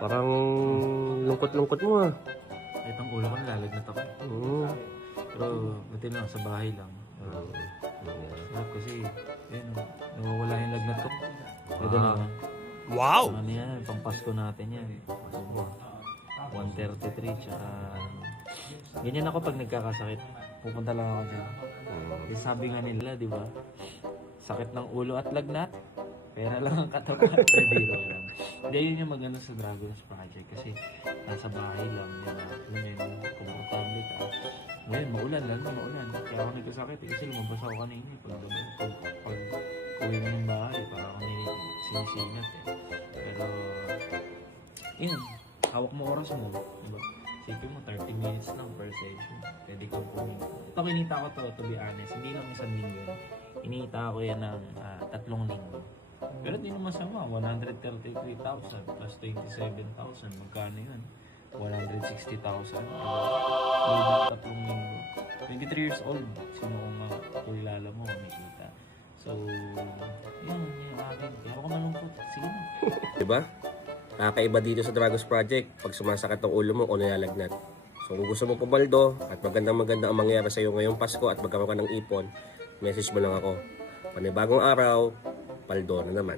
Parang lungkot-lungkot mo ah. Itong ulo ko nalalagnat ako. Pero buti lang sa bahay lang. Sarap kasi, nawawala yung lagnat ko. Ito na. Wow! Ano yan, pampasko natin yan. 133, tsaka... Ganyan ako pag nagkakasakit. Pupunta lang ako dyan. Sabi nga nila, di ba? Sakit ng ulo at lagnat. Pera lang ang katawan. Biro lang. Hindi, yun yung maganda sa Dragon's Project. Kasi nasa bahay lang. Yan, komportable ka. Ngayon, maulan lang. Maulan. Kaya ako nagkasakit. Kasi lumabas ako kanina. Pag uwi mo ng bahay, para ako sinisingat eh. Pero, yun. Hawak mo oras mo. Diba? Isipin mo, 30 minutes lang per session. Pwede kang kumita. Ito, kinita ko to be honest. Hindi lang isang linggo yun. Inita ko yan ng 3 linggo. Pero di naman sama, 133,000 plus 27,000. Magkano yun? 160,000. Diba? 3 linggo. 23 years old. Sino kung kilala mo, kumikita. So, yun yung akin. Kaya ako malungkot. Sige na. Diba? Kakaiba dito sa Dragon's Project, pag sumasakit ang ulo mo o nalalagnat. So kung gusto mo pumaldo at maganda ang mangyayari sa iyo ngayong Pasko at magkaroon ka ng ipon, message mo lang ako. Panibagong araw, paldo na naman.